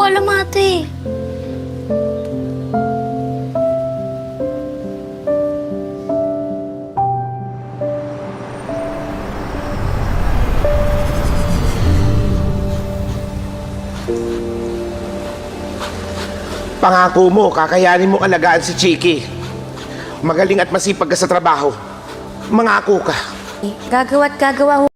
ko alam, ate. Pangako mo, kakayanin mo alagaan si Chiki. Magaling at masipag ka sa trabaho. Mangako ka. Gagawa't gagawa ho.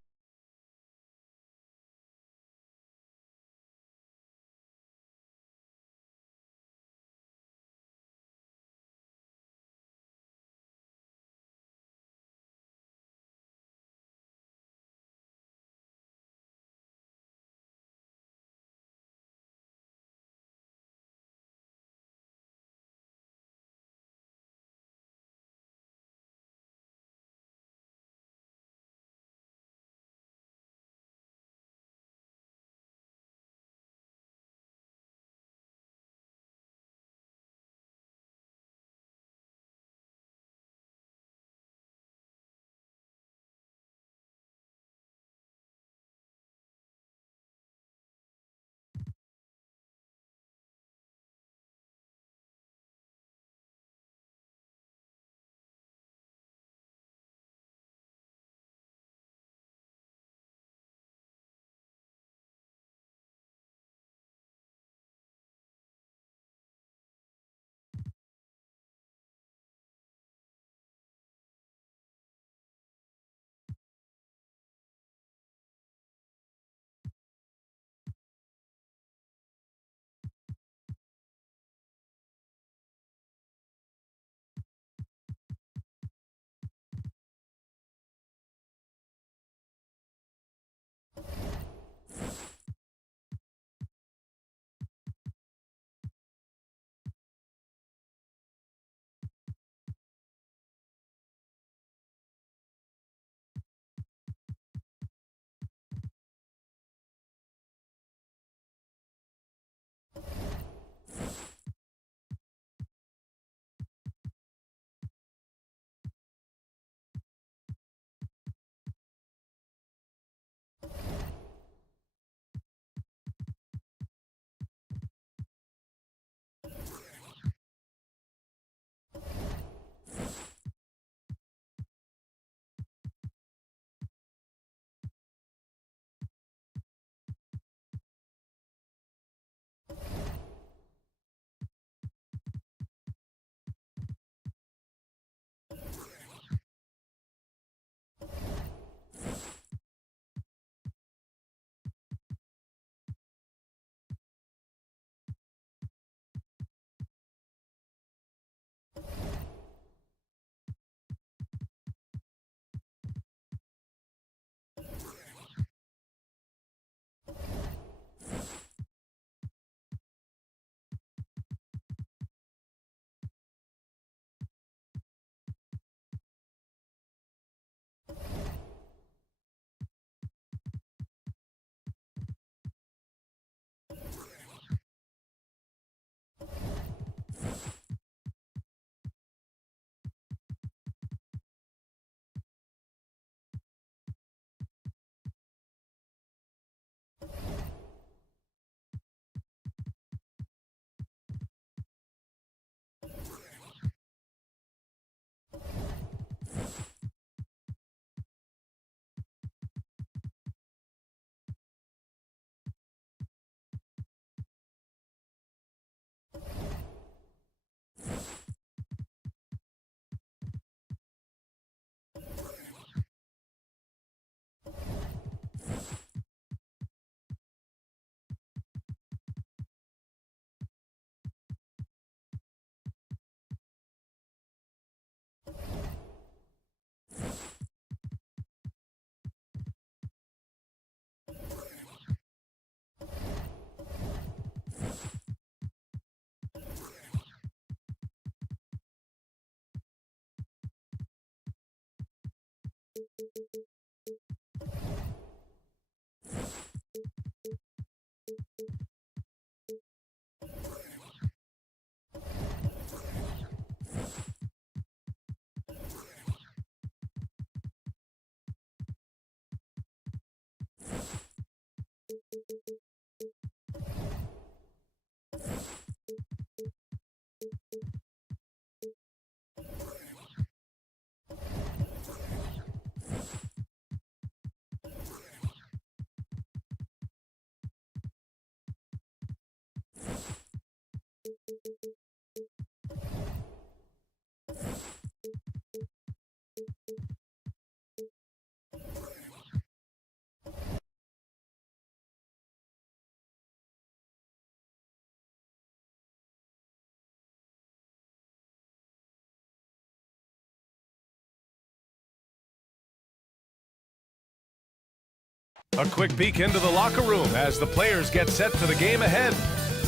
A quick peek into the locker room as the players get set for the game ahead,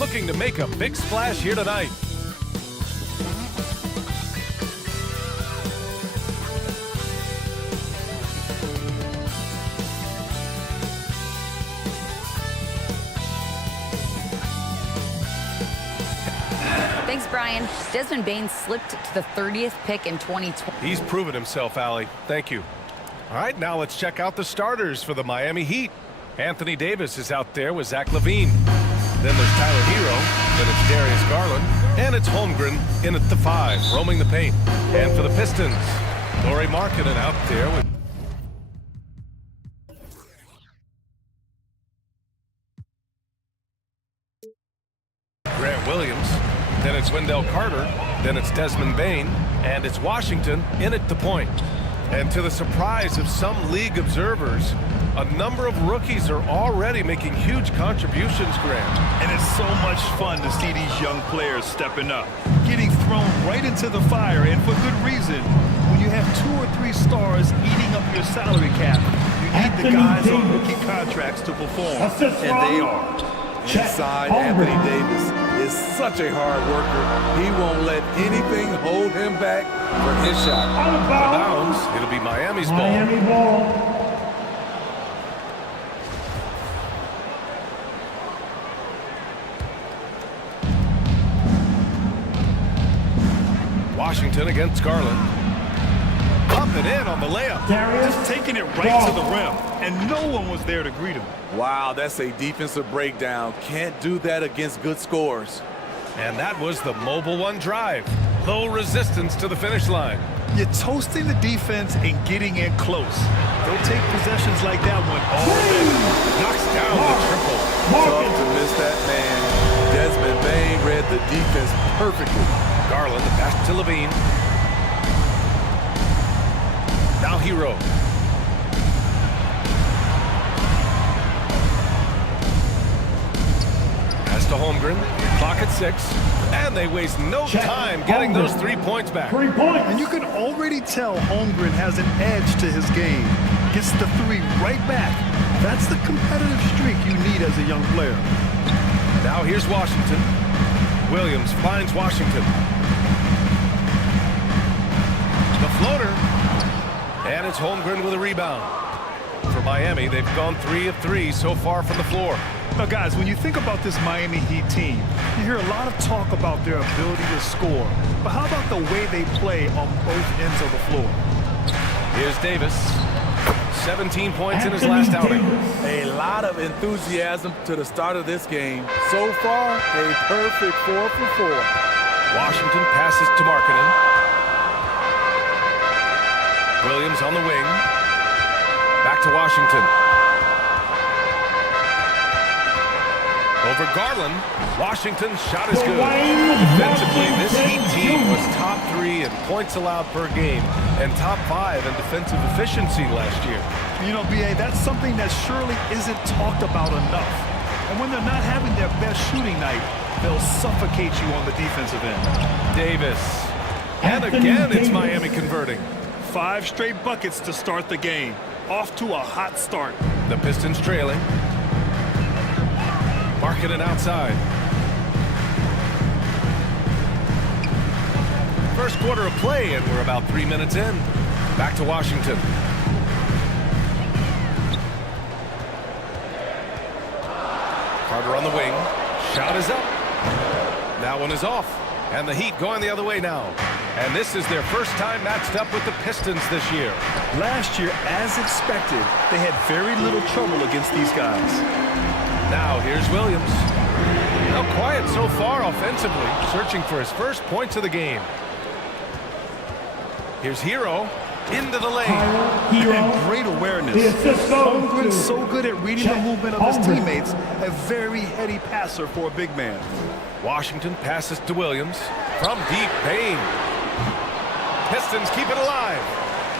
looking to make a big splash here tonight. Thanks, Brian. Desmond Bain slipped to the 30th pick in 2020. He's proven himself, Allie. Thank you. All right, now let's check out the starters for the Miami Heat. Anthony Davis is out there with Zach LaVine. Then there's Tyler Hero. Then it's Darius Garland. And it's Holmgren in at the 5, roaming the paint. And for the Pistons, Lauri Markkanen out there with Grant Williams. Then it's Wendell Carter. Then it's Desmond Bain. And it's Washington in at the point. And to the surprise of some league observers, a number of rookies are already making huge contributions, Grant. And it's so much fun to see these young players stepping up, getting thrown right into the fire, and for good reason. When you have 2 or 3 stars eating up your salary cap, you need the guys on rookie contracts to perform, and they are. Inside, Anthony Davis is such a hard worker. He won't let anything hold him back for his shot. Out of bounds, it'll be Miami's ball. Washington against Garland. Up and in on the layup. Just taking it right to the rim, and no one was there to greet him. Wow, that's a defensive breakdown. Can't do that against good scores. And that was the Mobile One drive. Low resistance to the finish line. You're toasting the defense and getting in close. They'll take possessions like that one all day. Knocks down the triple. Tough to miss that man. Desmond Bain read the defense perfectly. Garland, the pass to LaVine. Now Hero. Pass to Holmgren. Clock at 6. And they waste no time getting those 3 points back. And you can already tell Holmgren has an edge to his game. Gets the 3 right back. That's the competitive streak you need as a young player. Now here's Washington. Williams finds Washington. The floater. And it's Holmgren with a rebound. For Miami, they've gone 3 of 3 so far from the floor. Now, guys, when you think about this Miami Heat team, you hear a lot of talk about their ability to score. But how about the way they play on both ends of the floor? Here's Davis. 17 points in his last outing. A lot of enthusiasm to the start of this game. So far, a perfect 4 for 4. Washington passes to Markkanen. Williams on the wing. Back to Washington. Over Garland. Washington's shot is good. Defensively, this Heat team was top 3 in points allowed per game and top 5 in defensive efficiency last year. You know, B.A., that's something that surely isn't talked about enough. And when they're not having their best shooting night, they'll suffocate you on the defensive end. Davis. And again, it's Miami converting. 5 straight buckets to start the game. Off to a hot start. The Pistons trailing. Markkanen outside. First quarter of play, and we're about 3 minutes in. Back to Washington. Carter on the wing. Shot is up. That one is off. And the Heat going the other way now. And this is their first time matched up with the Pistons this year. Last year, as expected, they had very little trouble against these guys. Now here's Williams. Now quiet so far offensively, searching for his first points of the game. Here's Hero. Into the lane. And great awareness. Holmgren's so good at reading the movement of his teammates. A very heady passer for a big man. Washington passes to Williams. From deep, Bain. Pistons keep it alive.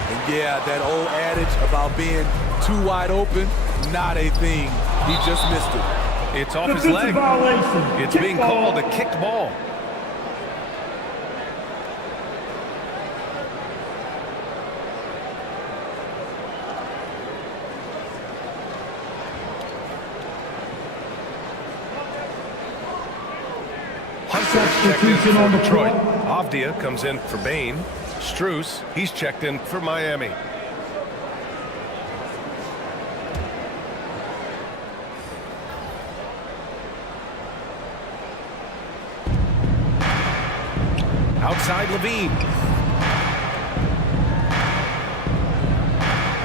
And yeah, that old adage about being too wide open, not a thing. He just missed it. It's off his leg. It's being called a kicked ball. Checked in for Detroit. Avdia comes in for Bain. Strus, he's checked in for Miami. Outside Levine.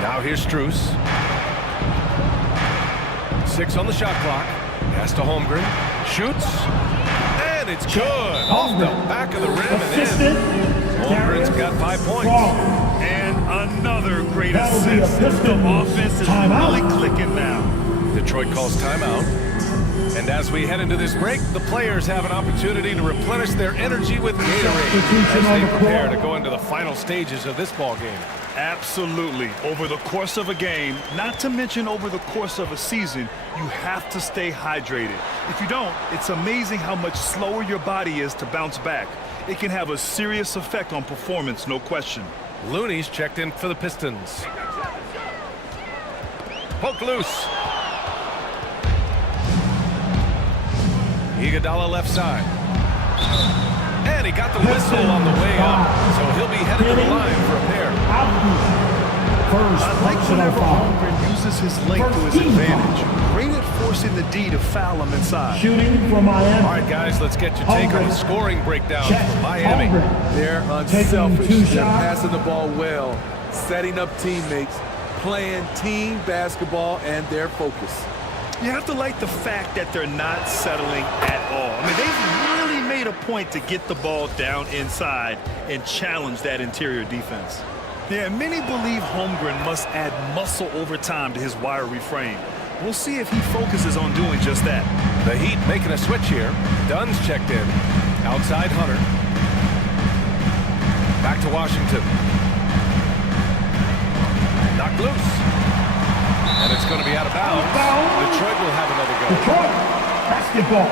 Now here's Strus. 6 on the shot clock. Pass to Holmgren. Shoots. And it's good. Off the back of the rim and in. Holmgren's got 5 points. And another great assist. The offense is really clicking now. Detroit calls timeout. And as we head into this break, the players have an opportunity to replenish their energy with Gatorade as they prepare to go into the final stages of this ball game. Absolutely. Over the course of a game, not to mention over the course of a season, you have to stay hydrated. If you don't, it's amazing how much slower your body is to bounce back. It can have a serious effect on performance, no question. Looney's checked in for the Pistons. Poke loose. Iguodala left side. And he got the whistle on the way up, so he'll be headed to the line for a pair. I like whenever Holmgren uses his length to his advantage. Great at forcing the D to foul him inside. Shooting from Miami. All right, guys, let's get your take on the scoring breakdown for Miami. They're unselfish. They're passing the ball well, setting up teammates, playing team basketball, and their focus. You have to like the fact that they're not settling at all. I mean, they've really made a point to get the ball down inside and challenge that interior defense. Yeah, many believe Holmgren must add muscle over time to his wiry frame. We'll see if he focuses on doing just that. The Heat making a switch here. Dunn's checked in. Outside Hunter. Back to Washington. Knocked loose. And it's going to be out of bounds. Detroit will have another go. Detroit basketball.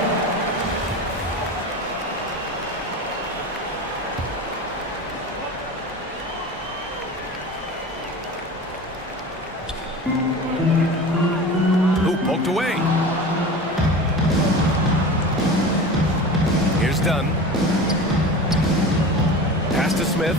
Ooh, poked away. Here's Dunn. Pass to Smith.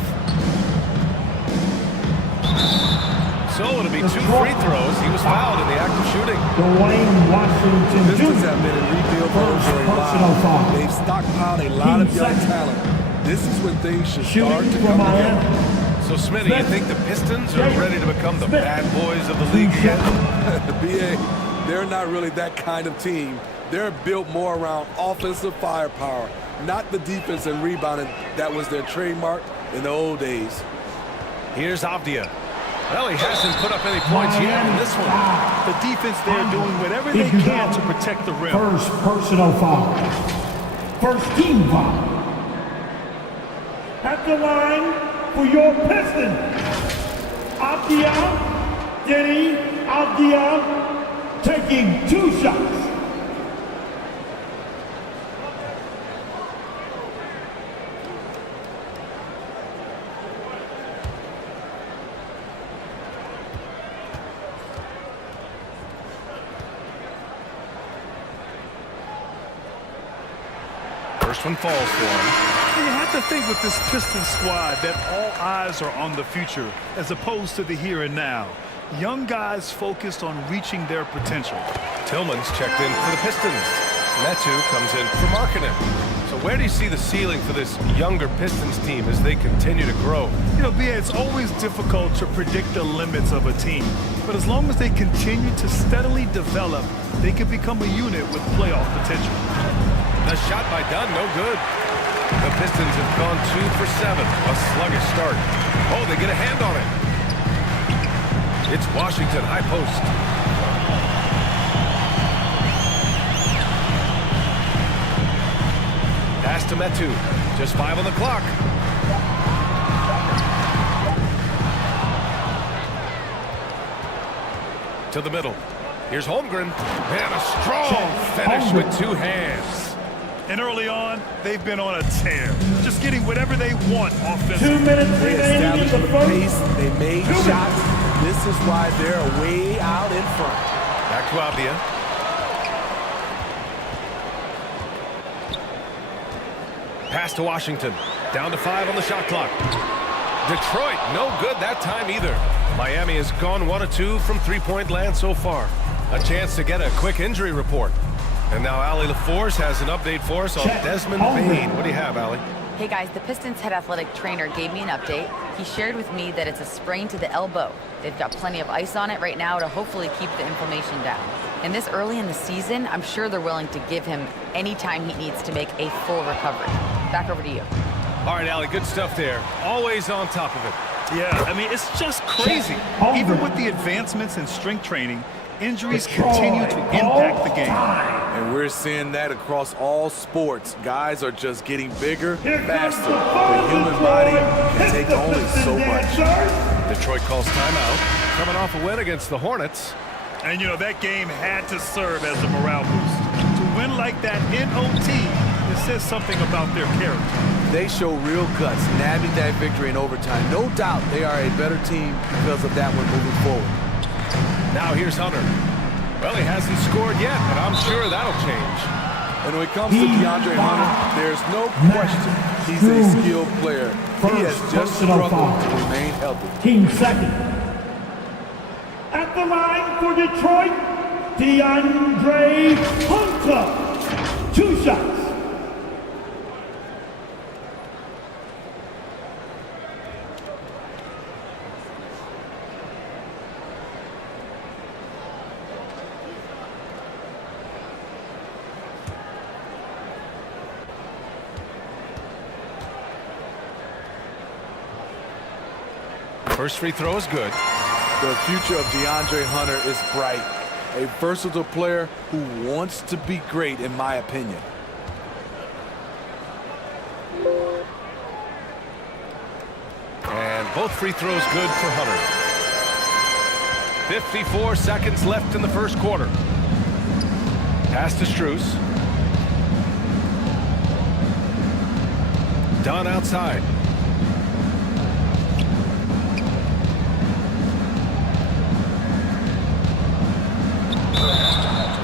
So it'll be 2 free throws. He was fouled in the act of shooting. Dwayne Washington Pistons Jr. have been in rebuild mode for a while. They've stockpiled a lot of young talent. This is when things should start to come together. So, Smitty, you think the Pistons are ready to become the bad boys of the league again? BA, they're not really that kind of team. They're built more around offensive firepower, not the defense and rebounding that was their trademark in the old days. Here's Avdia. Well, he hasn't put up any points yet in this one. The defense, they're doing whatever they can to protect the rim. First personal foul. First team foul. At the line for your Pistons, Avdia, Denny Avdia, taking 2 shots. First one falls for him. You have to think with this Pistons squad that all eyes are on the future as opposed to the here and now. Young guys focused on reaching their potential. Tillman's checked in for the Pistons. Metu comes in for Markkanen. So where do you see the ceiling for this younger Pistons team as they continue to grow? You know, BA, it's always difficult to predict the limits of a team. But as long as they continue to steadily develop, they can become a unit with playoff potential. The shot by Dunn, no good. The Pistons have gone 2 for 7. A sluggish start. Oh, they get a hand on it. It's Washington, high post. Pass to Metu. Just 5 on the clock. To the middle. Here's Holmgren. And a strong finish with 2 hands. And early on, they've been on a tear. Just getting whatever they want offensively. 2 minutes They remaining in established the the first. pace. They made shots. This is why they're way out in front. Back to Abdia. Pass to Washington. Down to 5 on the shot clock. Detroit, no good that time either. Miami has gone 1 of 2 from three-point land so far. A chance to get a quick injury report. And now Allie LaForce has an update for us on Desmond Bain. What do you have, Allie? Hey guys, the Pistons head athletic trainer gave me an update. He shared with me that it's a sprain to the elbow. They've got plenty of ice on it right now to hopefully keep the inflammation down. And this early in the season, I'm sure they're willing to give him any time he needs to make a full recovery. Back over to you. All right, Allie, good stuff there. Always on top of it. Yeah, I mean, it's just crazy. Even with the advancements in strength training, injuries continue to impact the game. And we're seeing that across all sports. Guys are just getting bigger, faster. The human body can take only so much. Detroit calls timeout. Coming off a win against the Hornets. And, you know, that game had to serve as a morale boost. To win like that in OT, it says something about their character. They show real guts, nabbing that victory in overtime. No doubt they are a better team because of that one moving forward. Now here's Hunter. Well, he hasn't scored yet, but I'm sure that'll change. And when it comes to DeAndre Hunter, there's no question he's a skilled player. He has just struggled to remain healthy. Team second. At the line for Detroit, DeAndre Hunter. 2 shots. First free throw is good. The future of DeAndre Hunter is bright. A versatile player who wants to be great, in my opinion. And both free throws good for Hunter. 54 seconds left in the first quarter. Pass to Strus. Dunn outside.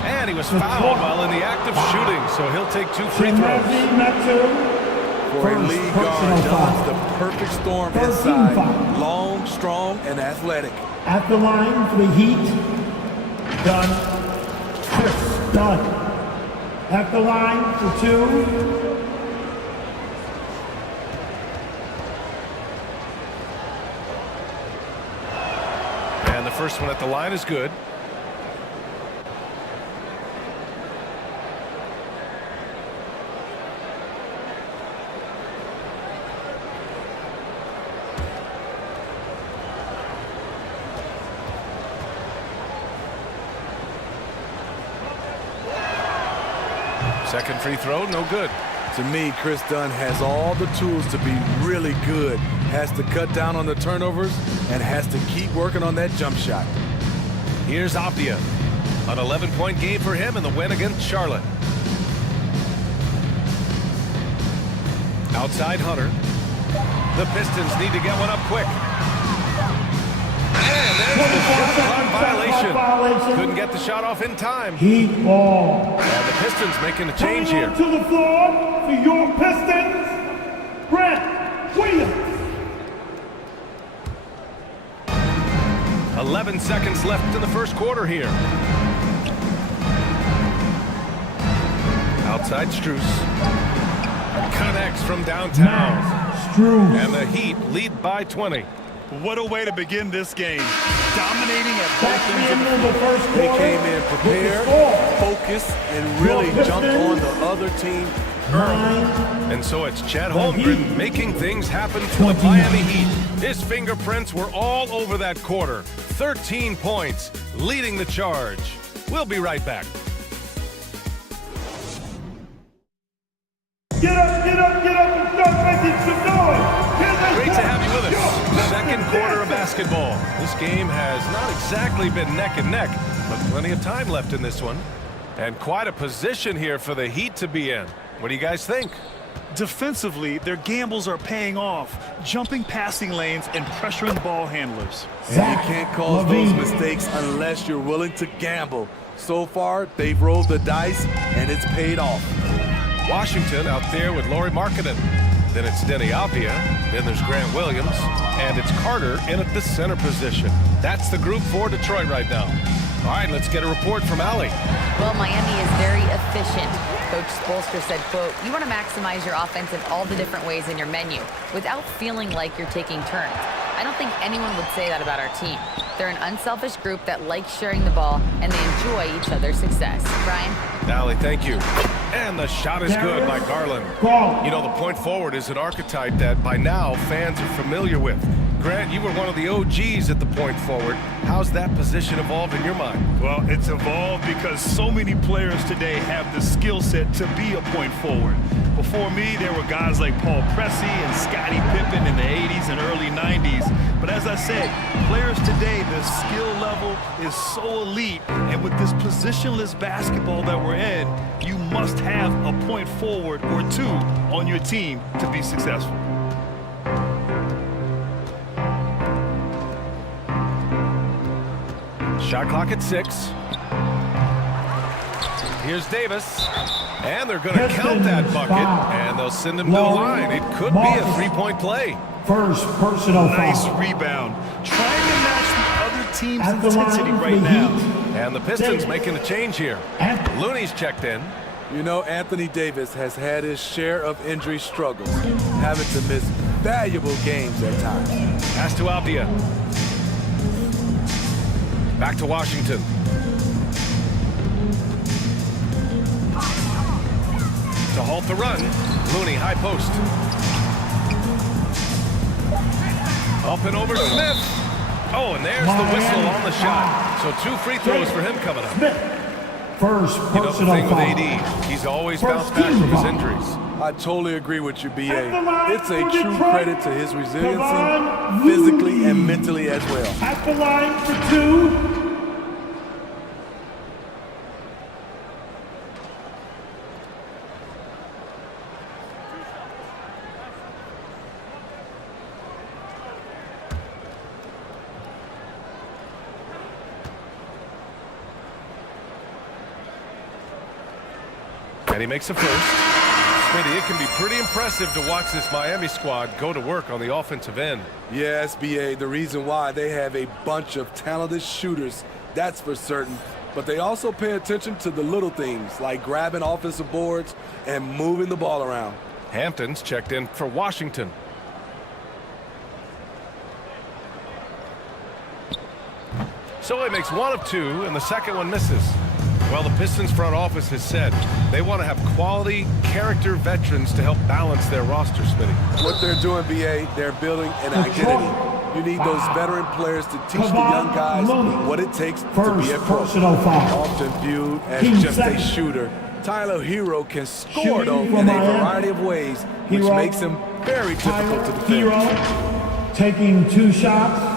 And he was fouled while in the act of shooting, so he'll take 2 free throws. For a lead guard, Dunn's the perfect storm inside. Long, strong, and athletic. At the line for the Heat, Dunn, Chris Dunn. At the line for 2. And the first one at the line is good. Second free throw, no good. To me, Chris Dunn has all the tools to be really good. Has to cut down on the turnovers and has to keep working on that jump shot. Here's Abdia. An 11-point game for him in the win against Charlotte. Outside Hunter. The Pistons need to get one up quick. And there's the shot clock violation. Couldn't get the shot off in time. Heat ball. And the Pistons making a change here. To the floor for your Pistons, Brent Williams. 11 seconds left in the first quarter here. Outside Strus. Connects from downtown. Strus. And the Heat lead by 20. What a way to begin this game. Dominating at both That's ends the of end the of the first They quarter. came in prepared, focused, and really jumped on the other team And so it's Chet Holmgren making things happen for the Miami Heat. His fingerprints were all over that quarter. 13 points, leading the charge. We'll be right back. Get up, get up, get up and start making some noise. Great to have you with us. Second quarter of basketball. This game has not exactly been neck and neck, but plenty of time left in this one. And quite a position here for the Heat to be in. What do you guys think? Defensively, their gambles are paying off, jumping passing lanes and pressuring ball handlers. And you can't cause those mistakes unless you're willing to gamble. So far, they've rolled the dice, and it's paid off. Washington out there with Lauri Markkanen. Then it's Denny Avdia. Then there's Grant Williams. And it's Carter in at the center position. That's the group for Detroit right now. All right, let's get a report from Allie. Well, Miami is very efficient. Coach Spoelstra said, quote, "You want to maximize your offense in all the different ways in your menu without feeling like you're taking turns." I don't think anyone would say that about our team. They're an unselfish group that likes sharing the ball, and they enjoy each other's success. Brian? Allie, thank you. And the shot is good by Garland. You know, the point forward is an archetype that by now fans are familiar with. Grant, you were one of the OGs at the point forward. How's that position evolved in your mind? Well, it's evolved because so many players today have the skill set to be a point forward. Before me, there were guys like Paul Pressey and Scottie Pippen in the 80s and early 90s. But as I said, players today, the skill level is so elite. And with this positionless basketball that we're in, you must have a point forward or two on your team to be successful. Shot clock at 6. Here's Davis. And they're going to count that bucket. And they'll send him to the line. It could be a three-point play. First personal Nice foul. rebound. Trying to match the other team's intensity right now. And the Pistons making a change here. Looney's checked in. You know, Anthony Davis has had his share of injury struggles, having to miss valuable games at times. Pass to Avdia. Back to Washington. To halt the run, Looney high post. Up and over Smith. Oh, and there's the whistle on the shot. So 2 free throws for him coming up. First You know the personal thing with foul. AD, he's always bounced back from his injuries. I totally agree with you, BA. It's a true credit to his resiliency, physically and mentally as well. At the line for 2. And he makes a first. Smitty, it can be pretty impressive to watch this Miami squad go to work on the offensive end. Yes, BA, the reason why they have a bunch of talented shooters, that's for certain. But they also pay attention to the little things, like grabbing offensive boards and moving the ball around. Hampton's checked in for Washington. So he makes 1 of 2, and the second one misses. Well, the Pistons front office has said they want to have quality character veterans to help balance their roster, Smitty. What they're doing, BA, they're building an identity. You need those veteran players to teach the young guys what it takes to be a pro. Often viewed as just a shooter, Tyler Hero can score, though, in a variety of ways, which makes him very difficult to defend. Hero taking 2 shots.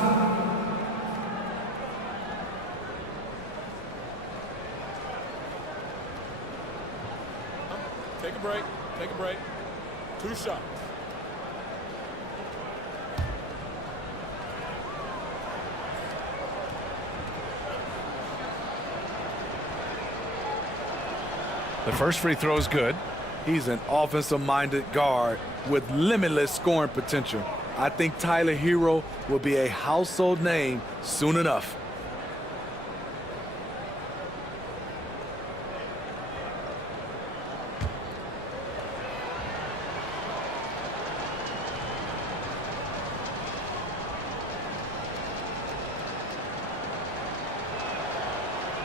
Take a break. Take a break. 2 shots. The first free throw is good. He's an offensive-minded guard with limitless scoring potential. I think Tyler Hero will be a household name soon enough.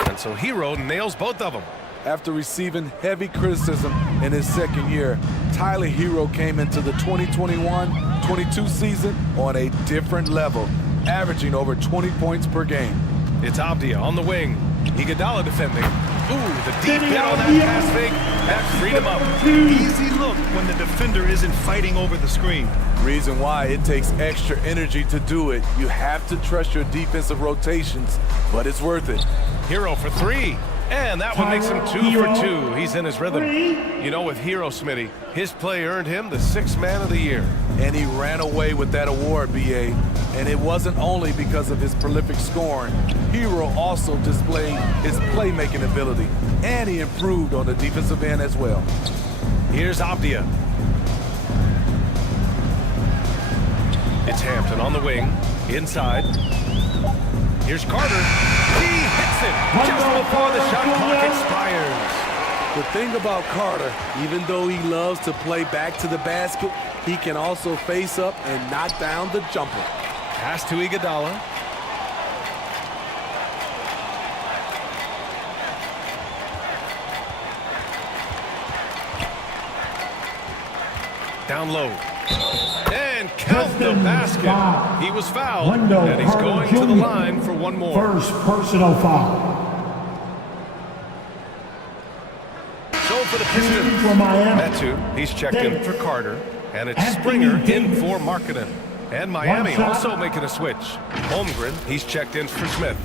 And so Hero nails both of them. After receiving heavy criticism in his second year, Tyler Hero came into the 2021-22 season on a different level, averaging over 20 points per game. It's Abdia on the wing. Iguodala defending. Ooh, the deep hit on that pass fake. That freed him up. Easy look when the defender isn't fighting over the screen. Reason why it takes extra energy to do it. You have to trust your defensive rotations, but it's worth it. Hero for three. And that one makes him 2 for 2. He's in his rhythm. You know, with Hero, Smitty, his play earned him the 6th Man of the Year. And he ran away with that award, BA. And it wasn't only because of his prolific scoring. Hero also displayed his playmaking ability, and he improved on the defensive end as well. Here's Abdia. It's Hampton on the wing, inside. Here's Carter. He hits it just before the shot clock expires. The thing about Carter, even though he loves to play back to the basket, he can also face up and knock down the jumper. Pass to Iguodala. Down low. And count the basket. He was fouled, and he's going to the line for one more. First personal foul. So for the Pistons, For Miami. Metu, he's checked in for Carter, and it's Springer in for Markkanen. And Miami also making a switch. Holmgren, he's checked in for Smith.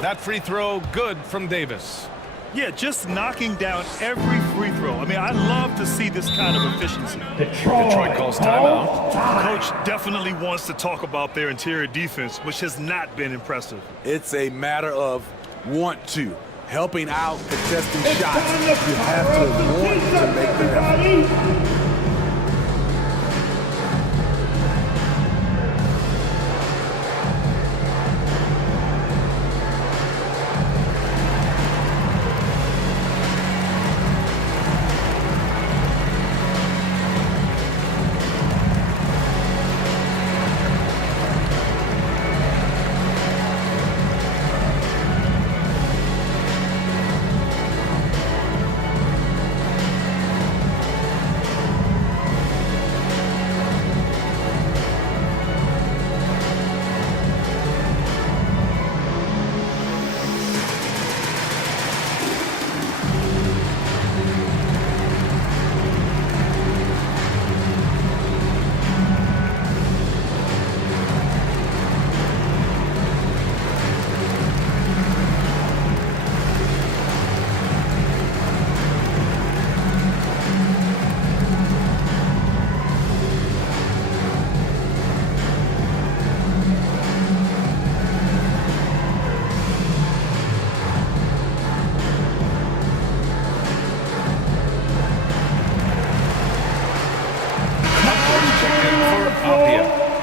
That free throw good from Davis. Yeah, just knocking down every free throw. I mean, I love to see this kind of efficiency. Detroit calls timeout. Coach definitely wants to talk about their interior defense, which has not been impressive. It's a matter of want to. Helping out, contesting shots. You have to want to make them happen.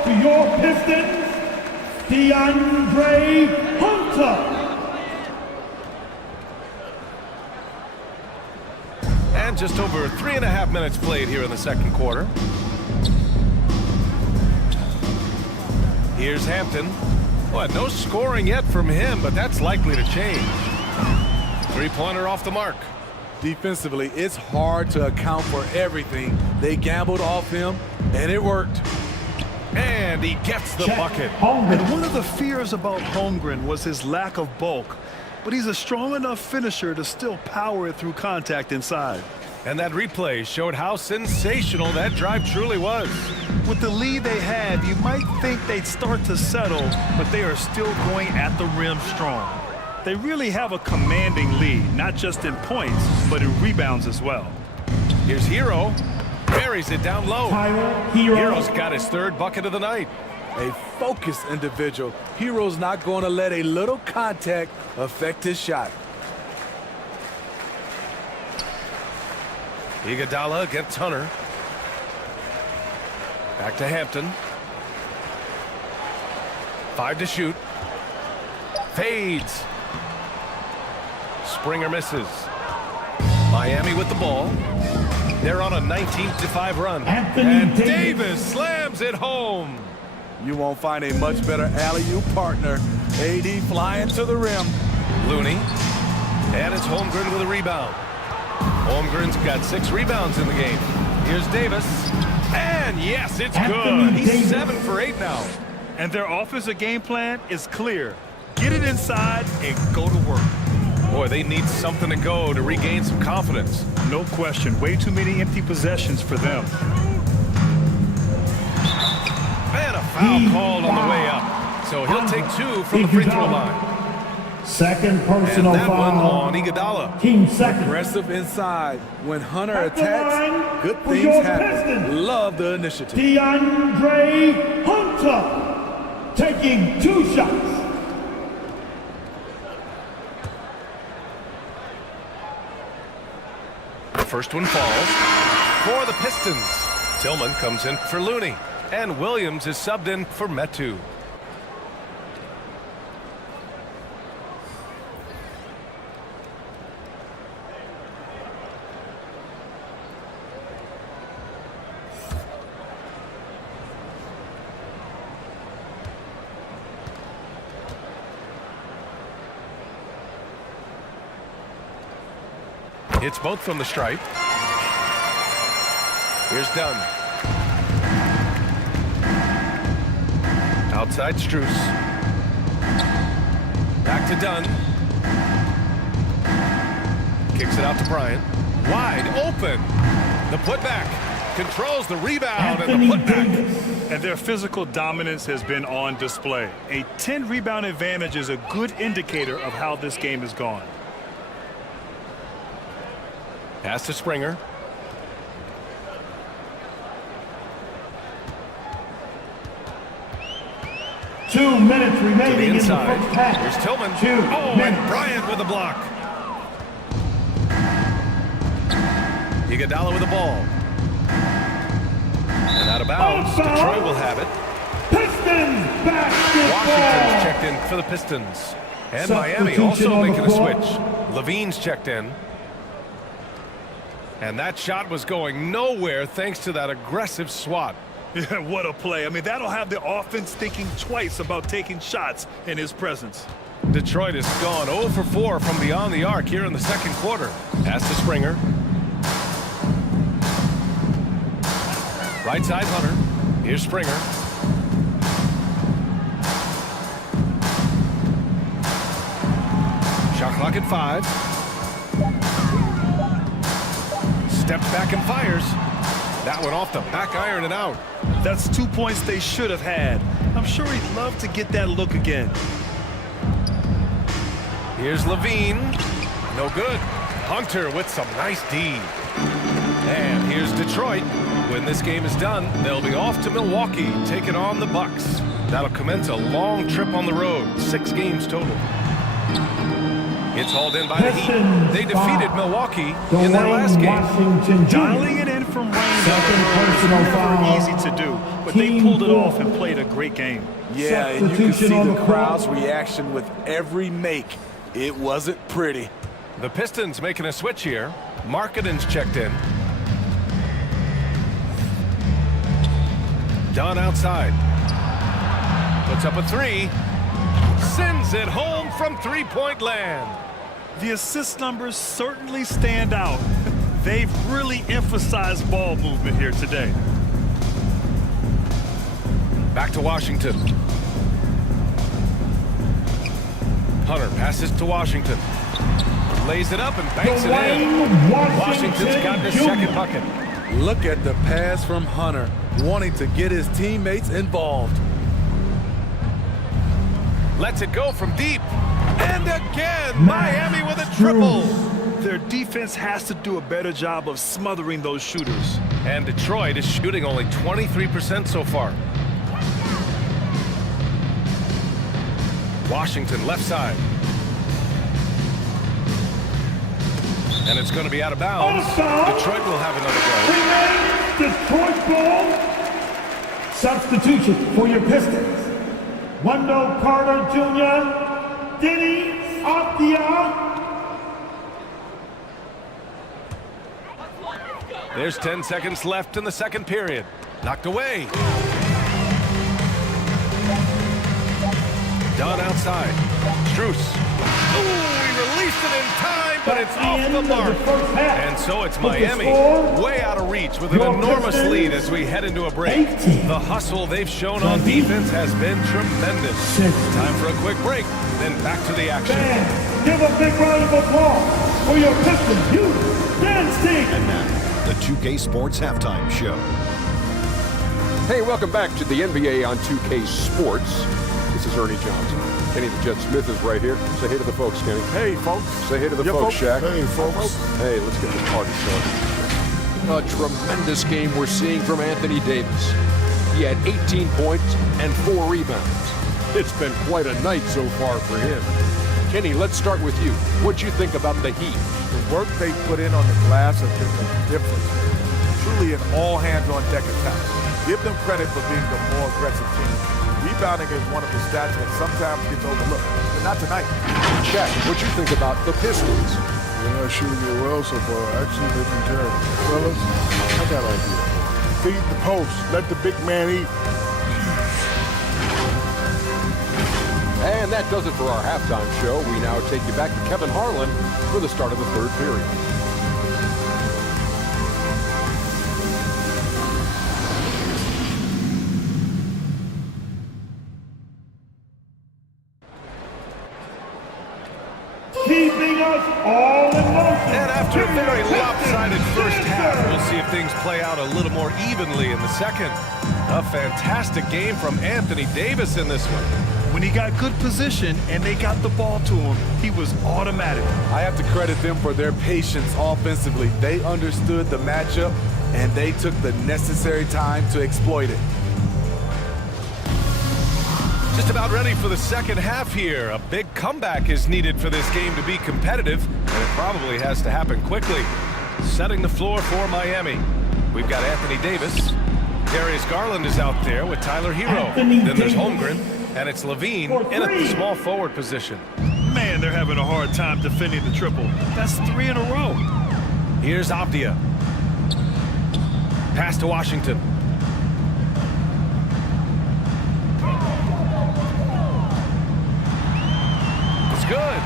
To your Pistons, DeAndre Hunter. And just over 3.5 minutes played here in the second quarter. Here's Hampton. Well, no scoring yet from him, but that's likely to change. Three-pointer off the mark. Defensively, it's hard to account for everything. They gambled off him, and it worked. And he gets the bucket. And one of the fears about Holmgren was his lack of bulk, but he's a strong enough finisher to still power it through contact inside. And that replay showed how sensational that drive truly was. With the lead they have, you might think they'd start to settle, but they are still going at the rim strong. They really have a commanding lead, not just in points, but in rebounds as well. Here's Hero. Buries it down low. Hero's got his third bucket of the night. A focused individual. Hero's not going to let a little contact affect his shot. Iguodala against Hunter. Back to Hampton. 5 to shoot. Fades. Springer misses. Miami with the ball. They're on a 19-5 run. And Davis slams it home. You won't find a much better alley-oop partner. AD flying to the rim. Looney. And it's Holmgren with a rebound. Holmgren's got 6 rebounds in the game. Here's Davis. And yes, it's good. He's 7 for 8 now. And their offensive game plan is clear. Get it inside and go to work. Boy, they need something to go to regain some confidence. No question. Way too many empty possessions for them. And a foul called on the way up. So he'll take 2 from the free throw line. Second And personal that one foul. on Iguodala. Team second. Aggressive inside. When Hunter At the attacks, line good for things your happen. Pistons. Love the initiative. DeAndre Hunter taking 2 shots. The first one falls for the Pistons. Tillman comes in for Looney. And Williams is subbed in for Metu. It's both from the stripe. Here's Dunn. Outside Strus. Back to Dunn. Kicks it out to Bryant. Wide open. The putback. Controls the rebound and the putback. And their physical dominance has been on display. A 10-rebound advantage is a good indicator of how this game has gone. Pass to Springer. Two minutes To the remaining in the inside. first half. Here's Tillman. 2 Oh, minutes. and Bryant with a block. Iguodala with the ball. And out of bounds. Detroit will have it. Pistons basketball. Washington's checked in for the Pistons. And Miami also Substitution on the making a floor. switch. Levine's checked in. And that shot was going nowhere thanks to that aggressive swat. Yeah, what a play. I mean, that'll have the offense thinking twice about taking shots in his presence. Detroit has gone 0 for 4 from beyond the arc here in the second quarter. Pass to Springer. Right side Hunter. Here's Springer. Shot clock at 5. Steps back and fires. That one off the back iron and out. That's 2 points they should have had. I'm sure he'd love to get that look again. Here's Levine. No good. Hunter with some nice D. And here's Detroit. When this game is done, they'll be off to Milwaukee, taking on the Bucks. That'll commence a long trip on the road, 6 games total. It's hauled in by the Heat. They defeated Milwaukee in their last game. Washington Dialing it in from range Second is personal never foul. easy to do, but they Team pulled it four. off and played a great game. Yeah, and you can see Substitution on the the crowd's court. reaction with every make. It wasn't pretty. The Pistons making a switch here. Markkanen's checked in. Dunn outside. Puts up a 3. Sends it home from three-point land. The assist numbers certainly stand out. They've really emphasized ball movement here today. Back to Washington. Hunter passes to Washington. Lays it up and banks it in. Dwayne Washington's got his Jr. second bucket. Look at the pass from Hunter, wanting to get his teammates involved. Lets it go from deep. And again, Miami with a triple. Their defense has to do a better job of smothering those shooters. And Detroit is shooting only 23% so far. Washington left side. And it's going to be out of bounds. Detroit will have another go. Detroit ball. Substitution for your Pistons. Wendell Carter Jr., Denny Apia. There's 10 seconds left in the second period. Knocked away. Done outside. Strus. Ooh, he released it in time, but it's off the mark. And so it's Miami, way out of reach with an enormous lead as we head into a break. The hustle they've shown on defense has been tremendous. Time for a quick break, then back to the action. Give a big round of applause for your Pistons youth dance team. And now, the 2K Sports Halftime Show. Hey, welcome back to the NBA on 2K Sports. This is Ernie Johnson. Kenny the Jet Smith is right here. Say hey to the folks, Kenny. Hey, folks. Say hey to the folks, Shaq. Hey, folks. Hey, let's get this party started. A tremendous game we're seeing from Anthony Davis. He had 18 points and 4 rebounds. It's been quite a night so far for him. Kenny, let's start with you. What'd you think about the Heat? The work they put in on the glass has been the difference. Truly an all-hands-on-deck attack. Give them credit for being the more aggressive team. Rebounding is one of the stats that sometimes gets overlooked, but not tonight. Shaq, what'd you think about the Pistons? They're not shooting it well so far. Actually, they've been terrible. Fellas, I got an idea. Feed the post. Let the big man eat. And that does it for our halftime show. We now take you back to Kevin Harlan for the start of the third period. Keeping us all in motion. And after a very lopsided first half, we'll see if things play out a little more evenly in the second. A fantastic game from Anthony Davis in this one. When he got good position and they got the ball to him, he was automatic. I have to credit them for their patience offensively. They understood the matchup, and they took the necessary time to exploit it. Just about ready for the second half here. A big comeback is needed for this game to be competitive, and it probably has to happen quickly. Setting the floor for Miami. We've got Anthony Davis. Darius Garland is out there with Tyler Hero. Then there's Holmgren, and it's Levine in at the small forward position. Man, they're having a hard time defending the triple. That's 3 in a row. Here's Avdia. Pass to Washington. It's good.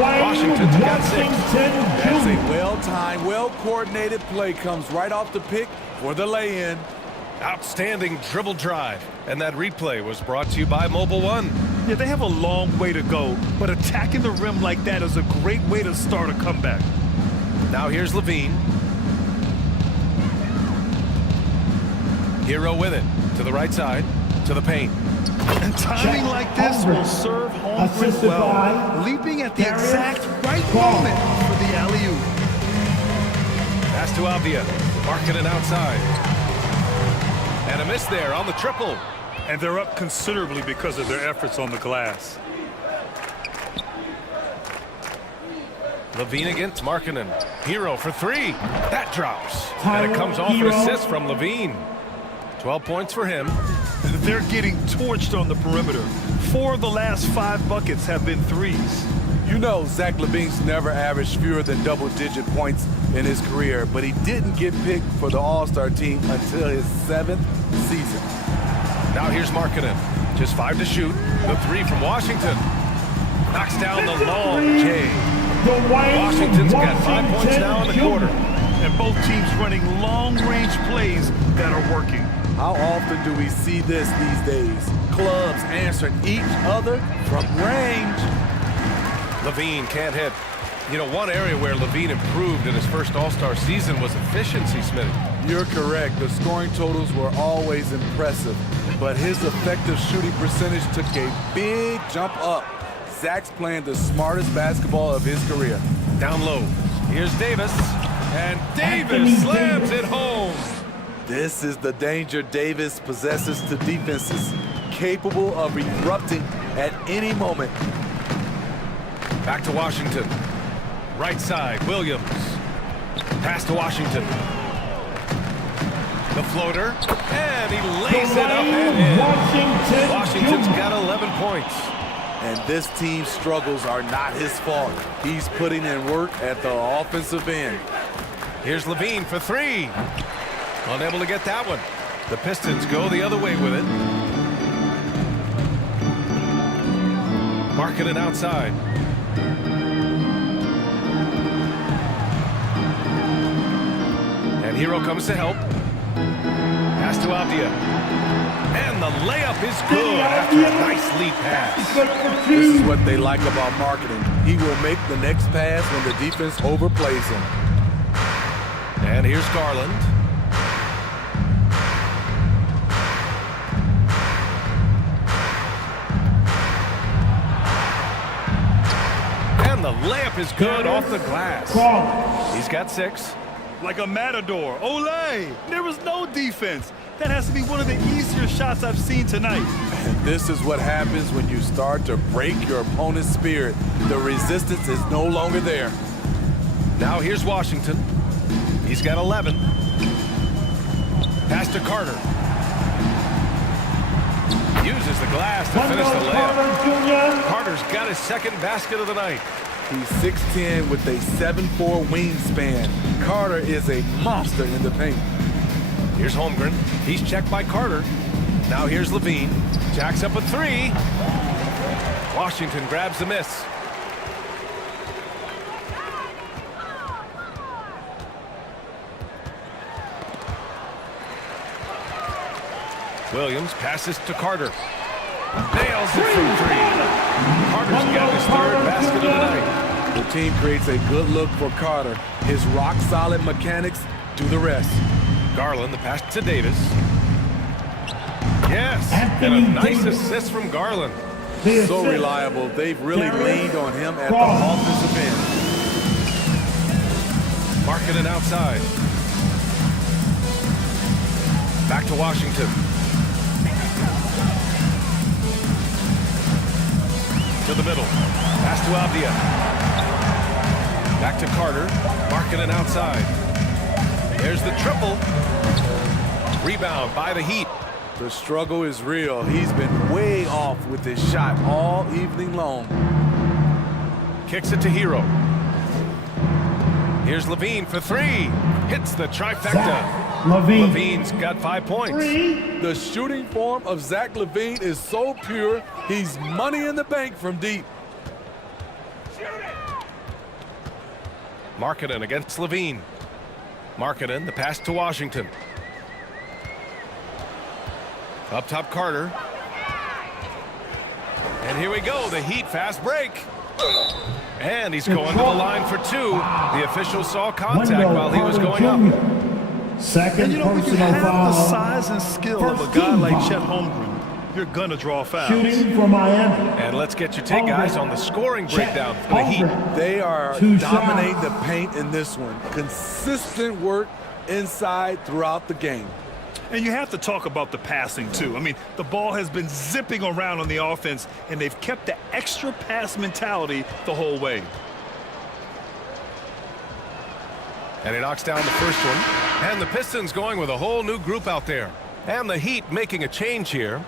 Washington's got 6. That's a well-timed, well-coordinated play. Comes right off the pick for the lay-in. Outstanding dribble drive. And that replay was brought to you by Mobile One. Yeah, they have a long way to go, but attacking the rim like that is a great way to start a comeback. Now here's Levine. Hero with it. To the right side. To the paint. And timing like this will serve Holmgren well. Leaping at the exact right moment for the alley-oop. Pass to Avdia. Marking it outside. And a miss there on the triple. And they're up considerably because of their efforts on the glass. Levine against Markkanen. Hero for 3. That drops. And it comes off an assist from Levine. 12 points for him. They're getting torched on the perimeter. 4 of the last 5 buckets have been threes. You know Zach LaVine's never averaged fewer than double-digit points in his career, but he didn't get picked for the All-Star team until his 7th season. Now here's Markkanen. Just 5 to shoot. The 3 from Washington. Knocks down the long J. Washington's got 5 points now in the quarter. And both teams running long-range plays that are working. How often do we see this these days? Clubs answering each other from range. Levine can't hit. You know, one area where Levine improved in his first All-Star season was efficiency, Smitty. You're correct. The scoring totals were always impressive, but his effective shooting percentage took a big jump up. Zach's playing the smartest basketball of his career. Down low. Here's Davis. And Davis slams it home. This is the danger Davis possesses to defenses, capable of erupting at any moment. Back to Washington. Right side, Williams. Pass to Washington. The floater, and he lays it up and in. Washington's got 11 points. And this team's struggles are not his fault. He's putting in work at the offensive end. Here's Levine for three. Unable to get that one. The Pistons go the other way with it. Marking it outside. And Hero comes to help. Pass to Avdia. And the layup is good after a nice lead pass. This is what they like about marketing. He will make the next pass when the defense overplays him. And here's Garland. And the layup is good off the glass. He's got 6. Like a matador. Olay! There was no defense. That has to be one of the easier shots I've seen tonight. And this is what happens when you start to break your opponent's spirit. The resistance is no longer there. Now here's Washington. He's got 11. Pass to Carter. Uses the glass to finish the layup. Carter's got his second basket of the night. He's 6'10" with a 7'4" wingspan. Carter is a monster in the paint. Here's Holmgren. He's checked by Carter. Now here's Levine. Jacks up a 3. Washington grabs the miss. Williams passes to Carter. Nails it from 3. Carter's got his third basket of the night. The team creates a good look for Carter. His rock-solid mechanics do the rest. Garland, the pass to Davis. Yes, and a nice assist from Garland. So reliable. They've really leaned on him at the offensive end. Marking it outside. Back to Washington. To the middle. Pass to Avdia. Back to Carter. Marking it outside. There's the triple. Rebound by the Heat. The struggle is real. He's been way off with his shot all evening long. Kicks it to Hero. Here's Levine for 3. Hits the trifecta. Levine's got 5 points. The shooting form of Zach LaVine is so pure, he's money in the bank from deep. Markkanen against Levine. Markkanen, the pass to Washington. Up top, Carter. And here we go, the Heat fast break. And he's going to the line for 2. The official saw contact while he was going up. Second And when you personal have foul. the size and skill of a guy like Chet Holmgren, you're going to draw fouls. Shooting for Miami. And let's get your take, guys, on the scoring breakdown for the Heat. They are Two dominating shots. the paint in this one. Consistent work inside throughout the game. And you have to talk about the passing, too. I mean, the ball has been zipping around on the offense, and they've kept the extra pass mentality the whole way. And he knocks down the first one. And the Pistons going with a whole new group out there. And the Heat making a change here.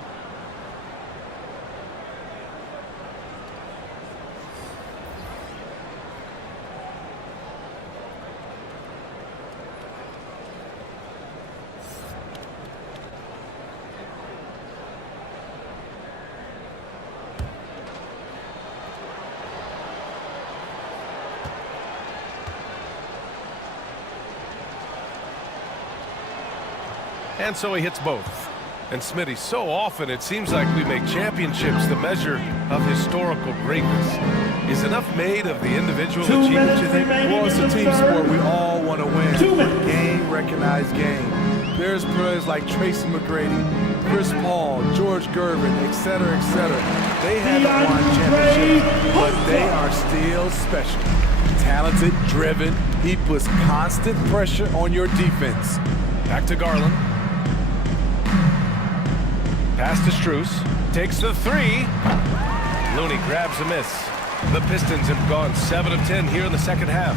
And so he hits both. And Smitty, so often it seems like we make championships the measure of historical greatness. Is enough made of the individual achievement, you think? Well, it's a team sport. We all want to win. Game, recognized game. There's players like Tracy McGrady, Chris Paul, George Gervin, etc., etc. They haven't won championships, but they are still special. Talented, driven. He puts constant pressure on your defense. Back to Garland. Pass to Strus. Takes the 3. Looney grabs a miss. The Pistons have gone 7 of 10 here in the second half.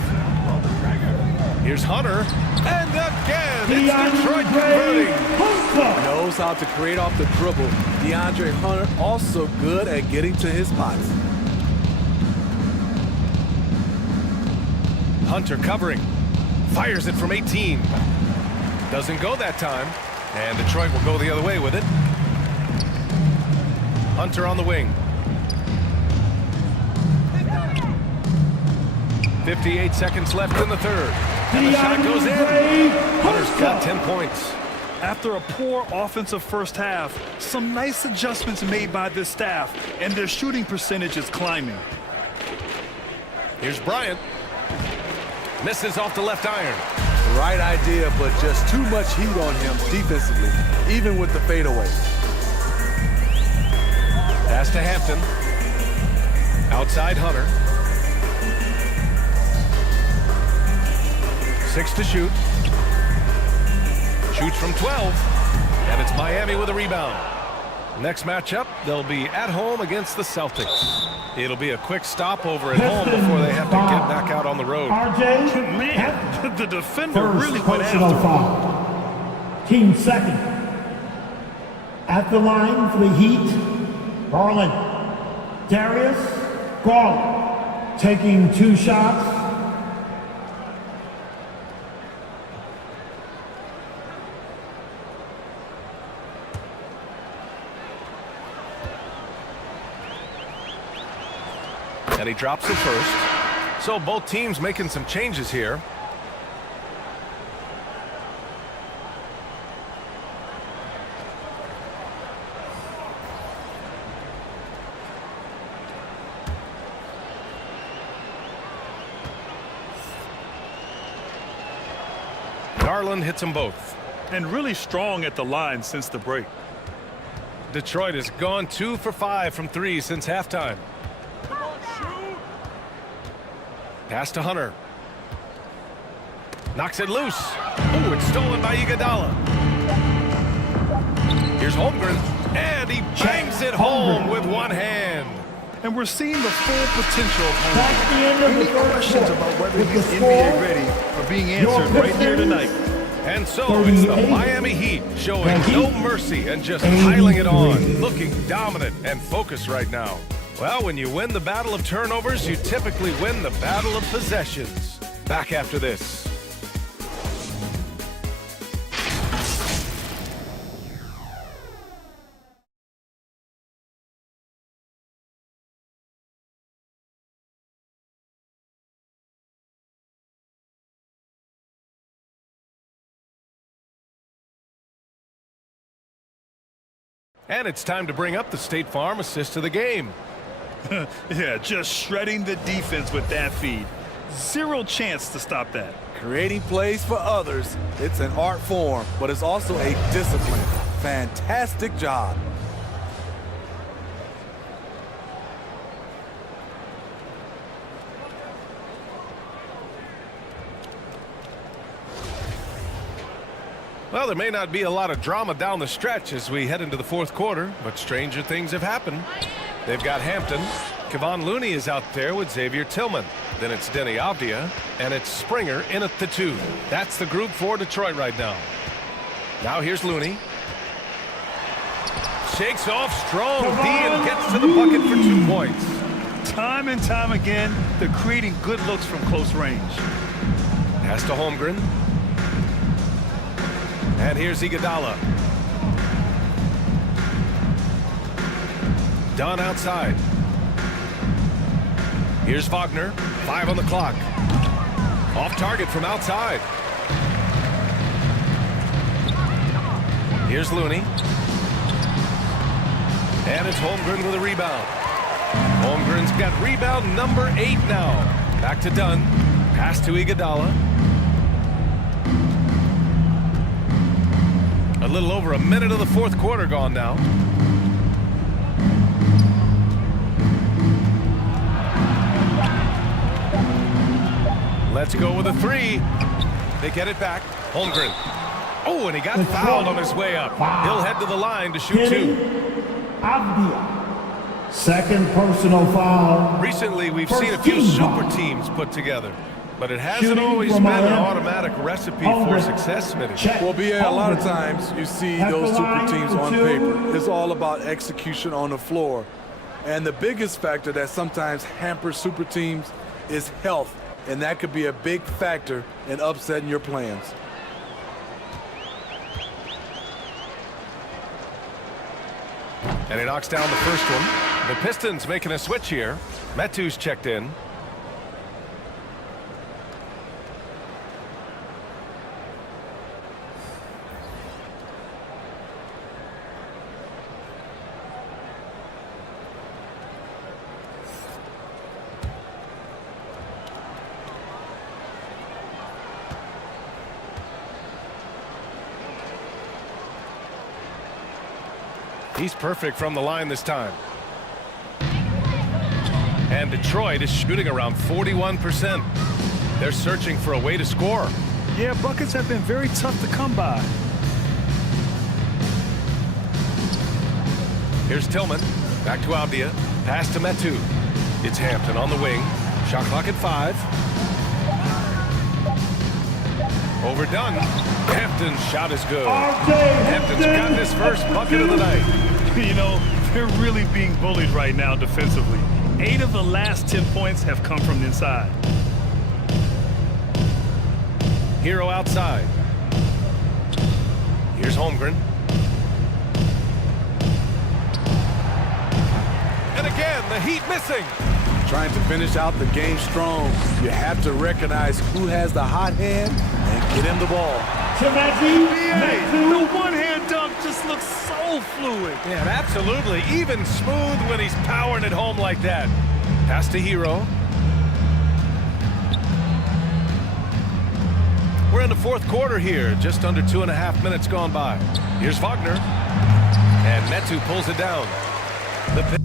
Here's Hunter. And again, it's Detroit converting. Knows how to create off the dribble. DeAndre Hunter also good at getting to his spots. Hunter covering. Fires it from 18. Doesn't go that time. And Detroit will go the other way with it. Hunter on the wing. 58 seconds left in the third. And the shot goes in. Hunter's got 10 points. After a poor offensive first half, some nice adjustments made by this staff, and their shooting percentage is climbing. Here's Bryant. Misses off the left iron. Right idea, but just too much heat on him defensively, even with the fadeaway. Pass to Hampton. Outside Hunter. 6 to shoot. Shoots from 12. And it's Miami with a rebound. Next matchup, they'll be at home against the Celtics. It'll be a quick stopover at home before they have to get back out on the road. Man, the defender really went personal after him. foul. Team second. At the line for the Heat, Garland. Darius Garland taking 2 shots. And he drops it first. So both teams making some changes here. Garland hits them both. And really strong at the line since the break. Detroit has gone 2 for 5 from 3 since halftime. Pass to Hunter. Knocks it loose. Oh, it's stolen by Iguodala. Here's Holmgren. And he bangs it home with one hand. And we're seeing the full potential of Holmgren. The end of Any the first questions quarter. about whether With he's the NBA score, ready are being answered right here tonight. And so it's the 38. Miami Heat showing The Heat. no mercy and just 83. piling it on, looking dominant and focused right now. Well, when you win the battle of turnovers, you typically win the battle of possessions. Back after this. And it's time to bring up the State Farm assist of the game. Yeah, just shredding the defense with that feed. Zero chance to stop that. Creating plays for others, it's an art form, but it's also a discipline. Fantastic job. Well, there may not be a lot of drama down the stretch as we head into the fourth quarter, but stranger things have happened. They've got Hampton. Kevon Looney is out there with Xavier Tillman. Then it's Denny Avdia, and it's Springer in at the 2. That's the group for Detroit right now. Now here's Looney. Shakes off strong. Dean gets to the bucket for 2 points. Time and time again, they're creating good looks from close range. Pass to Holmgren. And here's Iguodala. Dunn outside. Here's Wagner. 5 on the clock. Off target from outside. Here's Looney. And it's Holmgren with a rebound. Holmgren's got rebound number 8 now. Back to Dunn. Pass to Iguodala. A little over a minute of the fourth quarter gone now. Let's go with a 3. They get it back. Holmgren. Oh, and he got fouled on his way up. He'll head to the line to shoot 2. Avdia. Second personal foul. Recently, we've First seen a few team super foul. teams put together. But it hasn't Shooting always from been an Miami. automatic recipe Holmgren. for success, Smitty. Check. Well, BA, a lot of Holmgren. times you see At the those super line teams for on two. paper. It's all about execution on the floor. And the biggest factor that sometimes hampers super teams is health. And that could be a big factor in upsetting your plans. And he knocks down the first one. The Pistons making a switch here. Metu's checked in. He's perfect from the line this time. And Detroit is shooting around 41%. They're searching for a way to score. Yeah, buckets have been very tough to come by. Here's Tillman. Back to Avdia. Pass to Metu. It's Hampton on the wing. Shot clock at 5. Overdone. Hampton's shot is good. Hampton's got his first bucket of the night. You know, they're really being bullied right now defensively. 8 of the last 10 points have come from the inside. Hero outside. Here's Holmgren. And again, the Heat missing. Trying to finish out the game strong, you have to recognize who has the hot hand and get him the ball. The one-hand dunk just looks so fluid. Yeah, absolutely. Even smooth when he's powering it home like that. Pass to Hero. We're in the fourth quarter here. Just under 2.5 minutes gone by. Here's Wagner. And Metu pulls it down. The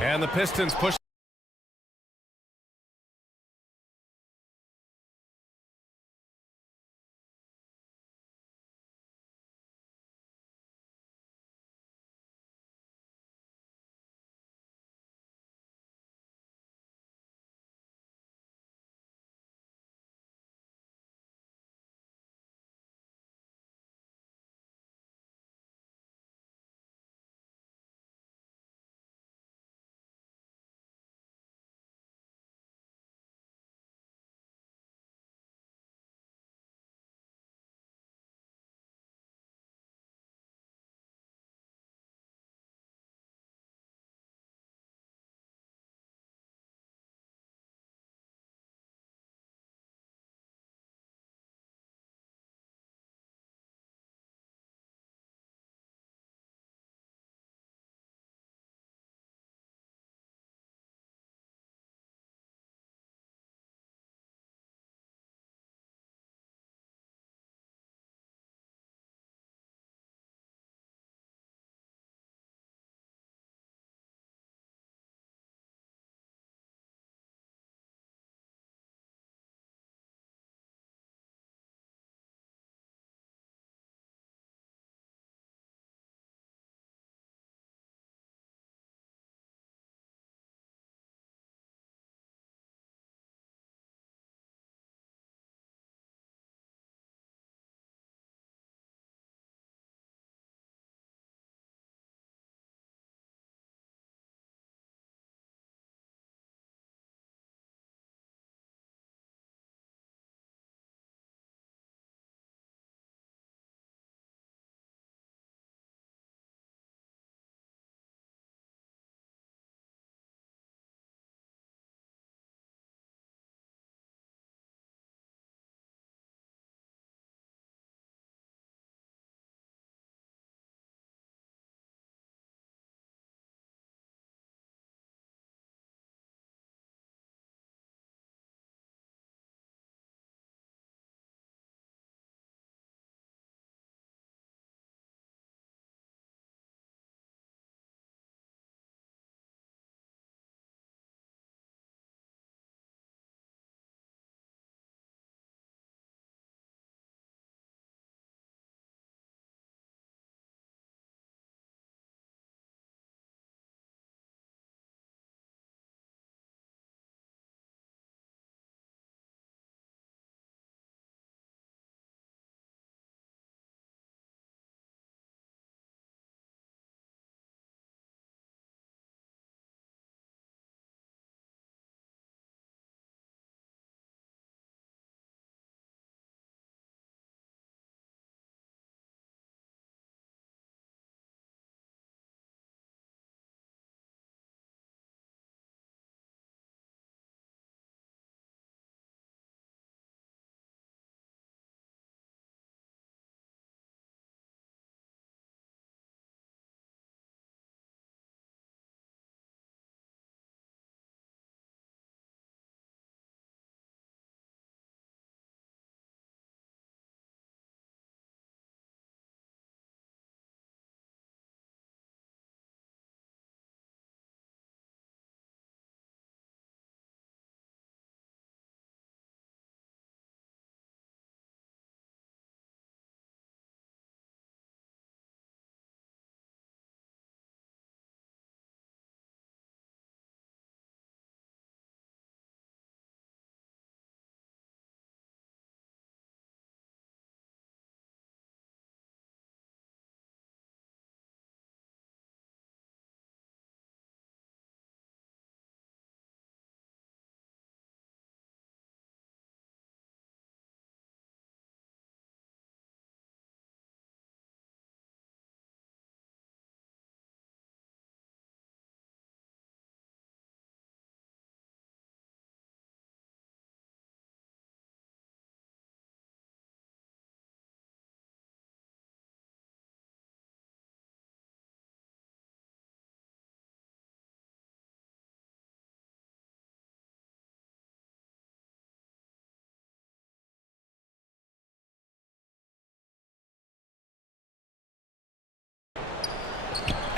And the Pistons push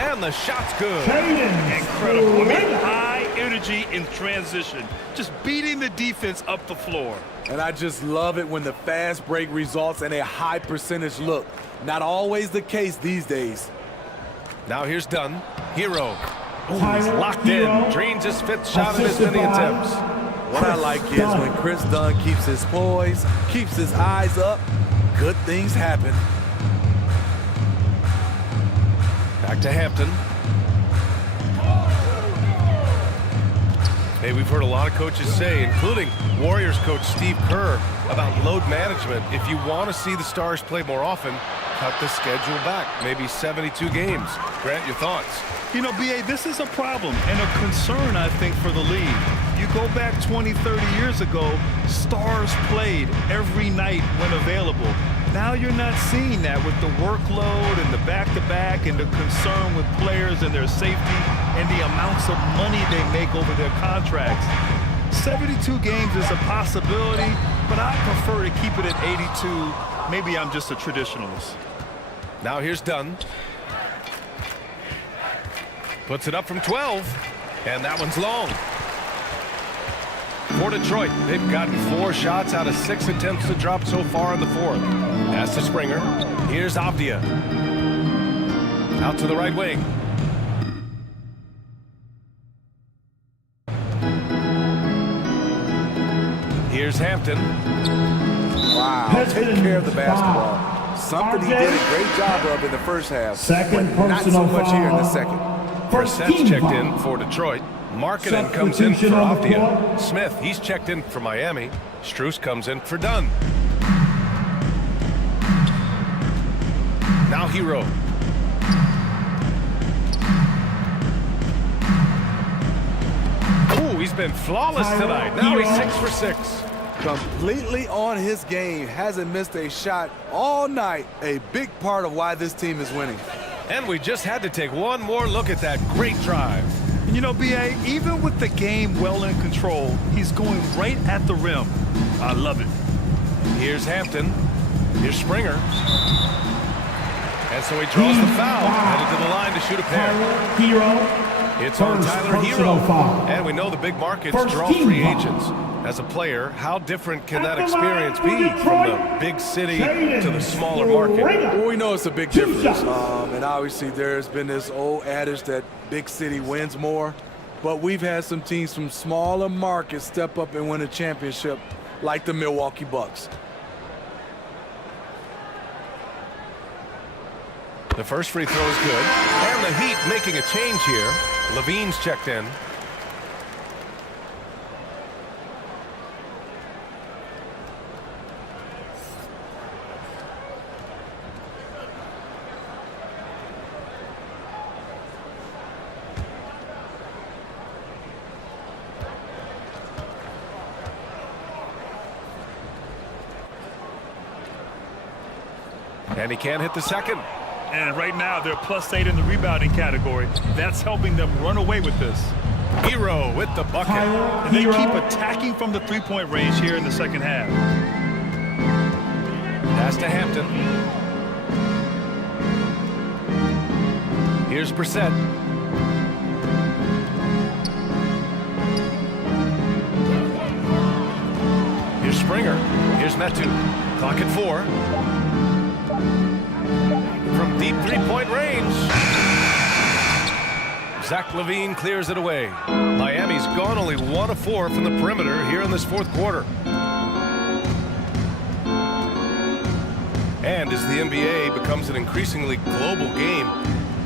And the shot's good. Incredible. I mean, high energy in transition. Just beating the defense up the floor. And I just love it when the fast break results in a high percentage look. Not always the case these days. Now here's Dunn. Hero. Ooh, he's locked in. Drains his fifth shot in as many attempts. What I like is when Chris Dunn keeps his poise, keeps his eyes up, good things happen. Back to Hampton. Hey, we've heard a lot of coaches say, including Warriors coach Steve Kerr, about load management. If you want to see the Stars play more often, cut the schedule back, maybe 72 games. Grant, your thoughts? You know, B.A., this is a problem and a concern, I think, for the league. You go back 20, 30 years ago, Stars played every night when available. Now you're not seeing that with the workload and the back-to-back and the concern with players and their safety and the amounts of money they make over their contracts. 72 games is a possibility, but I prefer to keep it at 82. Maybe I'm just a traditionalist. Now here's Dunn. Puts it up from 12, and that one's long. For Detroit, they've gotten 4 shots out of 6 attempts to drop so far in the fourth. Pass to Springer. Here's Avdia. Out to the right wing. Here's Hampton. Wow, take care of the basketball. Something he did a great job of in the first half, but not so much here in the second. Brissett's checked in for Detroit. Markkanen comes in for Avdia. Smith, he's checked in for Miami. Strus comes in for Dunn. Now Hero. Ooh, he's been flawless tonight. Now he's 6 for 6. Completely on his game, hasn't missed a shot all night. A big part of why this team is winning. And we just had to take one more look at that great drive. You know, B.A., even with the game well in control, he's going right at the rim. I love it. Here's Hampton. Here's Springer. And so he draws the foul. Headed to the line to shoot a pair. Hero. It's on Tyler Hero. And we know the big markets draw free agents. As a player, how different can that experience be from the big city to the smaller market? Well, we know it's a big difference. And obviously there's been this old adage that big city wins more. But we've had some teams from smaller markets step up and win a championship, like the Milwaukee Bucks. The first free throw is good. And the Heat making a change here. Levine's checked in. And he can't hit the second. And right now, they're +8 in the rebounding category. That's helping them run away with this. Hero with the bucket. And they keep attacking from the three-point range here in the second half. Pass to Hampton. Here's Brissett. Here's Springer. Here's Metu. Clock at 4. From deep three-point range. Zach LaVine clears it away. Miami's gone only 1 of 4 from the perimeter here in this fourth quarter. And as the NBA becomes an increasingly global game,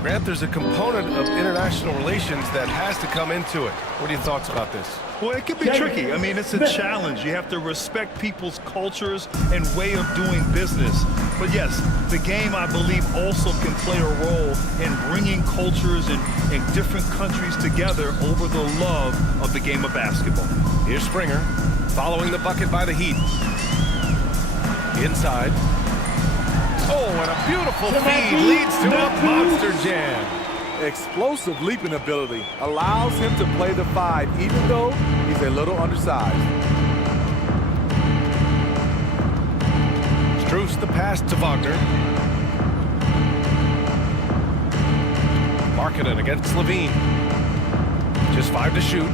Grant, there's a component of international relations that has to come into it. What are your thoughts about this? Well, it can be tricky. I mean, it's a challenge. You have to respect people's cultures and way of doing business. But yes, the game, I believe, also can play a role in bringing cultures and different countries together over the love of the game of basketball. Here's Springer, following the bucket by the Heat. Inside. Oh, and a beautiful feed leads to a monster jam. Explosive leaping ability allows him to play the 5, even though he's a little undersized. Strus the pass to Wagner. Markkanen against Levine. Just 5 to shoot.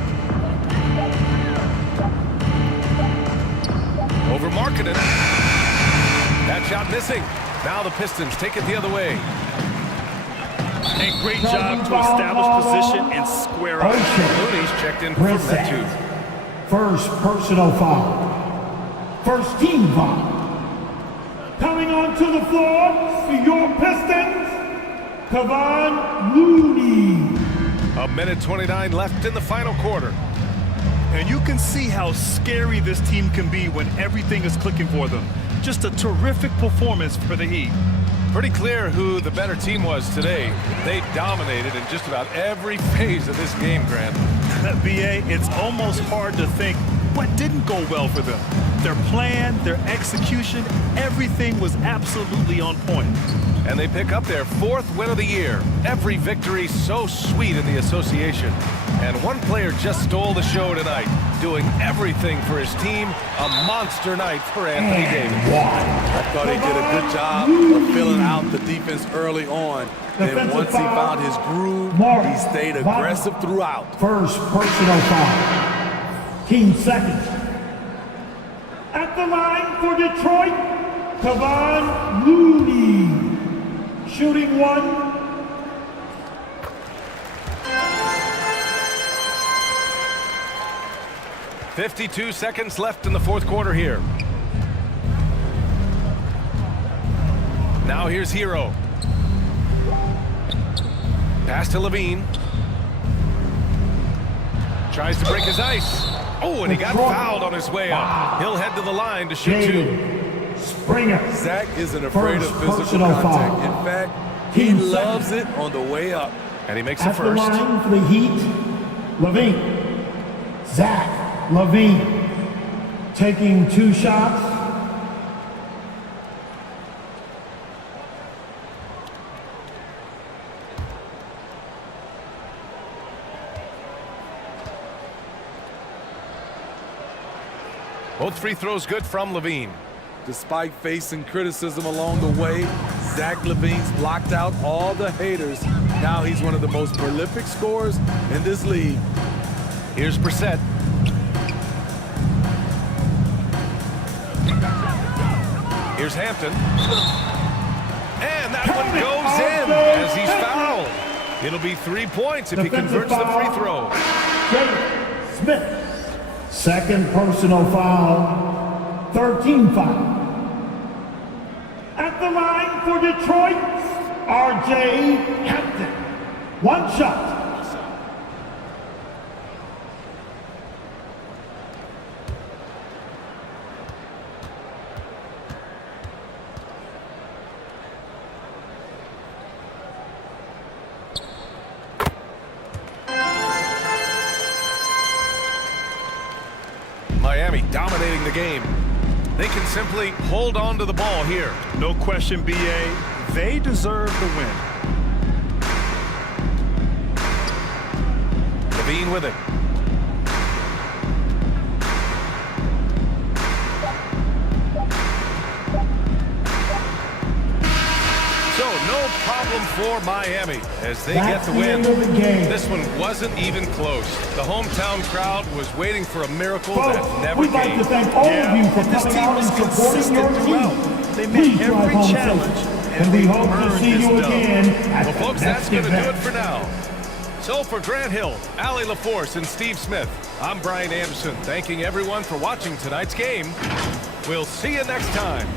Over Markkanen. That shot missing. Now the Pistons take it the other way. A great job to establish position and square up. Looney's checked in from that too. First personal foul. First team foul. Coming onto the floor for your Pistons, Kevon Looney. A minute 29 left in the final quarter. And you can see how scary this team can be when everything is clicking for them. Just a terrific performance for the Heat. Pretty clear who the better team was today. They dominated in just about every phase of this game, Grant. BA, it's almost hard to think what didn't go well for them. Their plan, their execution, everything was absolutely on point. And they pick up their 4th win of the year. Every victory so sweet in the association. And one player just stole the show tonight, doing everything for his team. A monster night for Anthony Davis. I thought he did a good job of filling out the defense early on. And once he found his groove, he stayed aggressive throughout. First personal foul. Team second. At the line for Detroit, Kevon Looney. Shooting 1. 52 seconds left in the 4th quarter here. Now here's Hero. Pass to Levine. Tries to break his ice. Oh, and he got fouled on his way up. He'll head to the line to shoot 2. Springer. Zach isn't afraid of physical contact. In fact, he loves it on the way up. And he makes it first. At the line for the Heat, Levine. Zach Levine taking 2 shots. Both free throws good from Levine. Despite facing criticism along the way, Zach Levine's blocked out all the haters. Now he's one of the most prolific scorers in this league. Here's Brissett. Here's Hampton. And that one goes in as he's fouled. It'll be 3 points if he converts the free throw. Smith. Second personal foul. 13 foul. At the line for Detroit, R.J. Hampton. 1 shot. Miami dominating the game. They can simply hold on to the ball here. No question, BA. They deserve the win. Levine with it. So no problem for Miami as they get the win. This one wasn't even close. The hometown crowd was waiting for a miracle that never We'd like came. to thank all of you for coming out and supporting your team. They met every challenge, and we hope to see you again at Well, the folks, next that's going to do event. it for now. So for Grant Hill, Allie LaForce, and Steve Smith, I'm Brian Anderson, thanking everyone for watching tonight's game. We'll see you next time.